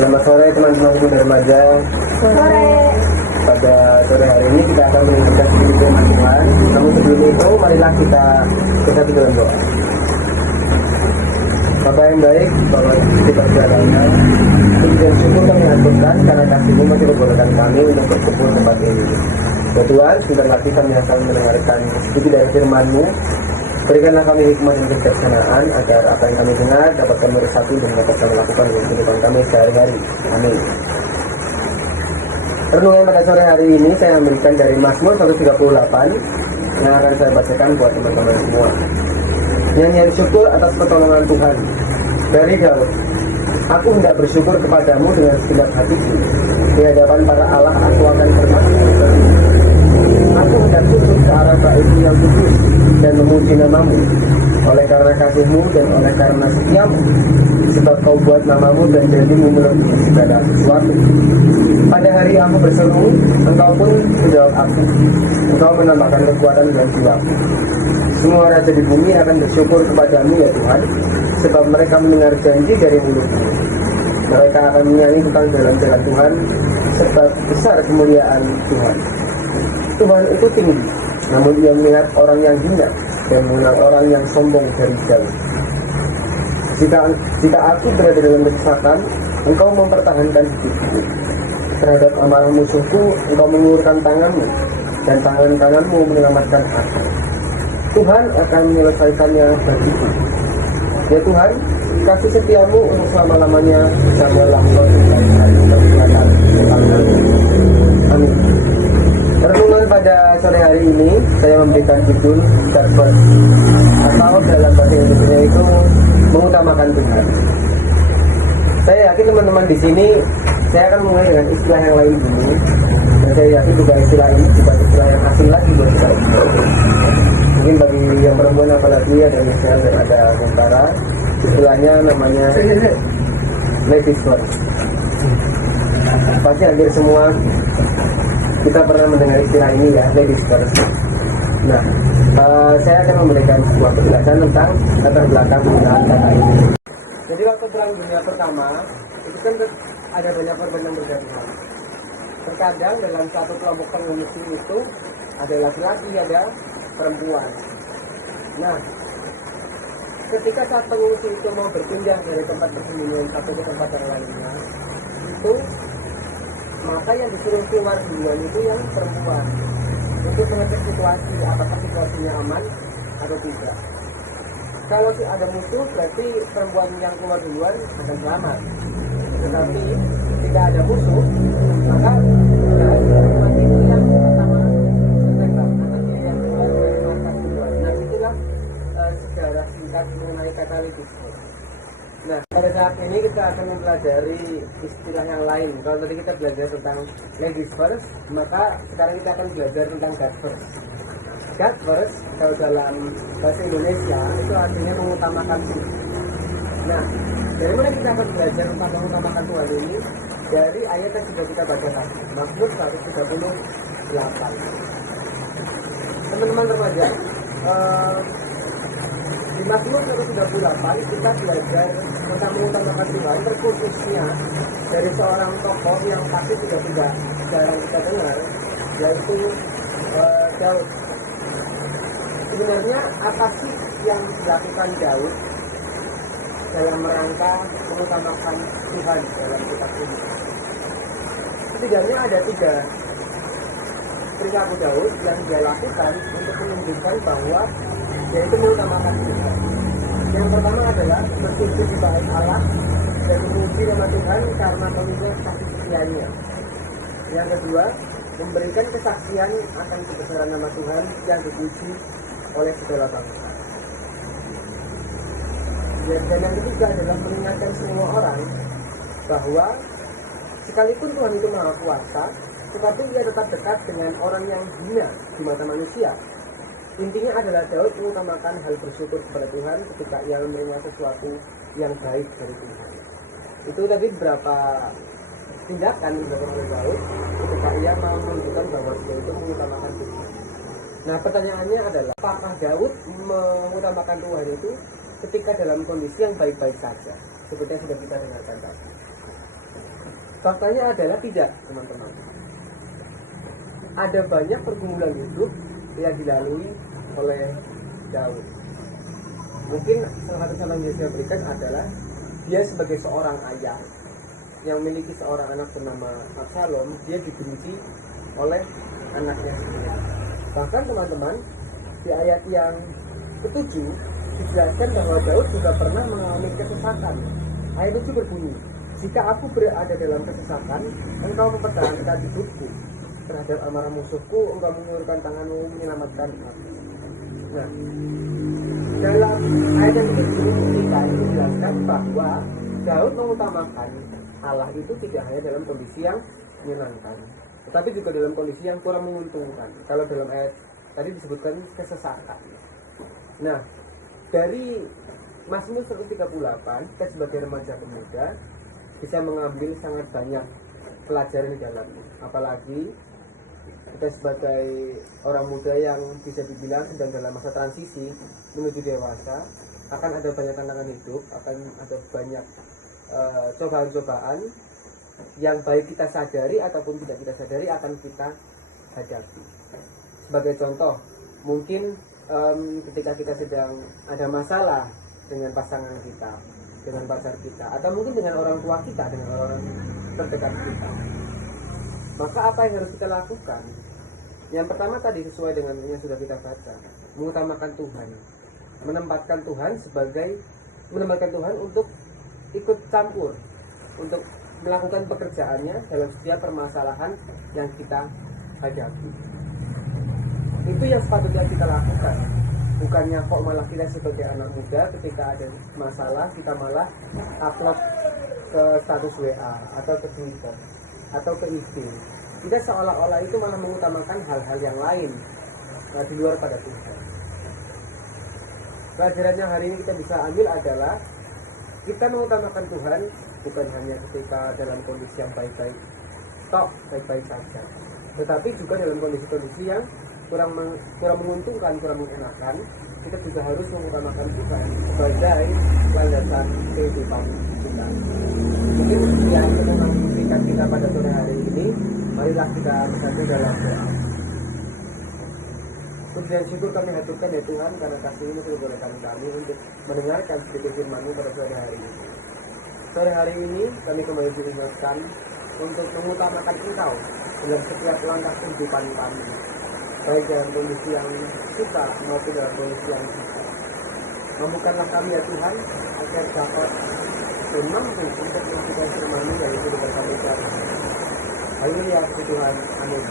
Selamat sore teman-teman pemuda remaja. Sore. Pada sore hari ini kita akan mendengarkan sedikit firman Tuhan. Namun sebelum itu, marilah kita bersatu dalam doa. Bapa yang baik, Bapa kita segalanya, puji dan syukur kami aturkan karena kasih-Mu masih membolehkan kami untuk berkumpul tempat ini. Ya Tuhan, sebentar lagi kami akan mendengarkan sedikit dari firman-Mu. Berikanlah kami hikmat dan kebijaksanaan agar apa yang kami dengar dapat kami resapi dan dapat kami lakukan dalam kehidupan kami sehari-hari. Amin. Renungan pada sore hari ini saya ambilkan dari Mazmur 138 yang akan saya bacakan buat teman-teman semua. Nyanyian syukur atas pertolongan Tuhan. Dari Daud. Aku hendak bersyukur kepadamu dengan segenap hatiku. Di hadapan para Allah aku akan bermaksud. Aku hendak sujud ke arah bait-Mu yang kudus dan memuji nama-Mu, oleh karena kasih-Mu dan oleh karena setia-Mu, sebab Kau buat nama-Mu dan janji-Mu melebihi segala sesuatu. Pada hari aku berseru, Engkau pun menjawab aku. Engkau menambahkan kekuatan dan jiwaku. Semua raja di bumi akan bersyukur kepadamu ya Tuhan, sebab mereka mendengar janji dari mulut-Mu. Mereka akan menyanyi tentang jalan-jalan Tuhan, sebab besar kemuliaan Tuhan. Tuhan itu tinggi, namun Ia melihat orang yang hina dan mengenal orang yang sombong dari jauh. Jika aku berada dalam kesesakan, Engkau mempertahankan hidupku. Terhadap amarah musuhku, Engkau mengulurkan tangan-Mu, dan tangan kanan-Mu menyelamatkan aku. Tuhan akan menyelesaikannya bagiku. Ya Tuhan, kasih setia-Mu untuk selama-lamanya bersamalah Engkau dan Amin. Renungan pada sore hari ini saya memberikan judul Darfur, atau dalam bahasa Indonesia itu mengutamakan Tuhan. Saya yakin teman-teman di sini saya akan mulai dengan istilah yang lain dulu, dan saya yakin juga istilah ini bukan istilah yang asing lagi buat saya. Mungkin bagi yang perempuan apalagi ada Michelle dan ada Kuntara, istilahnya namanya ladies first. Pasti hampir semua kita pernah mendengar istilah ini ya, ladies first. Nah, saya akan memberikan sebuah penjelasan tentang latar belakang penggunaan kata ini. Jadi waktu Perang Dunia Pertama, itu kan ada banyak korban yang berjatuhan. Terkadang dalam satu kelompok pengungsi itu ada laki-laki, ada perempuan. Nah, ketika saat pengungsi itu mau berpindah dari tempat persembunyian satu ke tempat yang lainnya, itu maka yang disuruh keluar duluan itu yang perempuan untuk mengecek situasi, apakah situasinya aman atau tidak. Kalau ada musuh berarti perempuan yang keluar duluan akan selamat. Tetapi tidak ada musuh, maka perempuan itu yang pertama tembak atau dia yang keluar dari markas duluan. Nah itulah sejarah singkat mengenai kata ladies. Nah, pada saat ini kita akan mempelajari istilah yang lain. Kalau tadi kita belajar tentang ladies first, maka sekarang kita akan belajar tentang God first. God first, kalau dalam bahasa Indonesia, itu artinya mengutamakan Tuhan. Nah, dari mana kita akan belajar tentang mengutamakan Tuhan ini? Dari ayat yang sudah kita baca tadi, Mazmur 138. Teman-teman remaja, di Mazmur 138 kita belajar tentang mengutamakan Tuhan, terkhususnya dari seorang tokoh yang pasti tidak jarang kita dengar, yaitu Daud. Sebenarnya apa sih yang dilakukan Daud dalam rangka mengutamakan Tuhan dalam kitab ini? Setidaknya ada 3 perilaku Daud yang dia lakukan untuk menunjukkan bahwa yaitu mengutamakan Tuhan. Yang pertama adalah bersujud di bait Allah dan memuji nama Tuhan karena penuhnya kasih setianya. Yang kedua, memberikan kesaksian akan kebesaran nama Tuhan yang dipuji oleh segala bangsa. Dan yang ketiga adalah mengingatkan semua orang bahwa sekalipun Tuhan itu Maha Kuasa, tetapi Ia tetap dekat dengan orang yang hina di mata manusia. Intinya adalah Daud mengutamakan hal bersyukur kepada Tuhan ketika ia menerima sesuatu yang baik dari Tuhan. Itu tadi beberapa tindakan yang dilakukan oleh Daud ketika ia mau menunjukkan bahwa dia itu mengutamakan Tuhan. Nah pertanyaannya adalah, apakah Daud mengutamakan Tuhan itu ketika dalam kondisi yang baik-baik saja, seperti yang sudah kita dengarkan tadi? Faktanya adalah tidak, teman-teman. Ada banyak pergumulan hidup yang dilalui oleh Daud. Mungkin salah satu contoh yang saya berikan adalah dia sebagai seorang ayah yang memiliki seorang anak bernama Absalom, dia dibenci oleh anaknya sendiri. Bahkan teman-teman, di ayat yang ke-7 dijelaskan bahwa Daud juga pernah mengalami kesesatan. Ayat 7 berbunyi, jika aku berada dalam kesesatan, engkau mempertahankan hidupku. Terhadap amarah musuhku, engkau mengulurkan tanganmu menyelamatkan aku. Nah, dalam ayat yang ke-7 kita dijelaskan bahwa Daud mengutamakan Allah itu tidak hanya dalam kondisi yang menyenangkan, tetapi juga dalam kondisi yang kurang menguntungkan. Kalau dalam ayat tadi disebutkan kesesatan. Nah, dari Mazmur 138, kita sebagai remaja pemuda bisa mengambil sangat banyak pelajaran di dalamnya. Apalagi kita sebagai orang muda yang bisa dibilang sedang dalam masa transisi menuju dewasa, akan ada banyak tantangan hidup, akan ada banyak cobaan-cobaan yang baik kita sadari ataupun tidak kita sadari akan kita hadapi. Sebagai contoh, mungkin ketika kita sedang ada masalah dengan pasangan kita, dengan pacar kita, atau mungkin dengan orang tua kita, dengan orang terdekat kita, maka apa yang harus kita lakukan? Yang pertama tadi sesuai dengan yang sudah kita baca, mengutamakan Tuhan, menempatkan Tuhan untuk ikut campur, untuk melakukan pekerjaannya dalam setiap permasalahan yang kita hadapi. Itu yang sepatutnya kita lakukan. Bukannya kok malah kita sebagai anak muda ketika ada masalah kita malah upload ke status WA atau ke Twitter atau ke IG. Kita seolah-olah itu malah mengutamakan hal-hal yang lain di luar pada Tuhan. Pelajaran yang hari ini kita bisa ambil adalah kita mengutamakan Tuhan bukan hanya ketika dalam kondisi yang baik-baik saja, tetapi juga dalam kondisi-kondisi yang kurang menguntungkan, kurang mengenakan. Kita juga harus mengutamakan Tuhan sebagai landasan kehidupan kita. Mungkin yang menginspirasi kita pada sore hari ini, marilah kita bersatu dalam doa. Puji dan syukur kami haturkan ya Tuhan, karena kasih-Mu sudah bolehkan kami untuk mendengarkan sedikit firman-Mu pada sore hari ini. Sore hari ini kami kembali diingatkan untuk mengutamakan Engkau dalam setiap langkah kehidupan kami, baik dalam kondisi yang suka maupun dalam kondisi yang susah. Mampukanlah kami ya Tuhan, agar dapat mampu untuk melakukan firman-Mu yang sudah kami cari. Haleluya, Tuhan. Amin.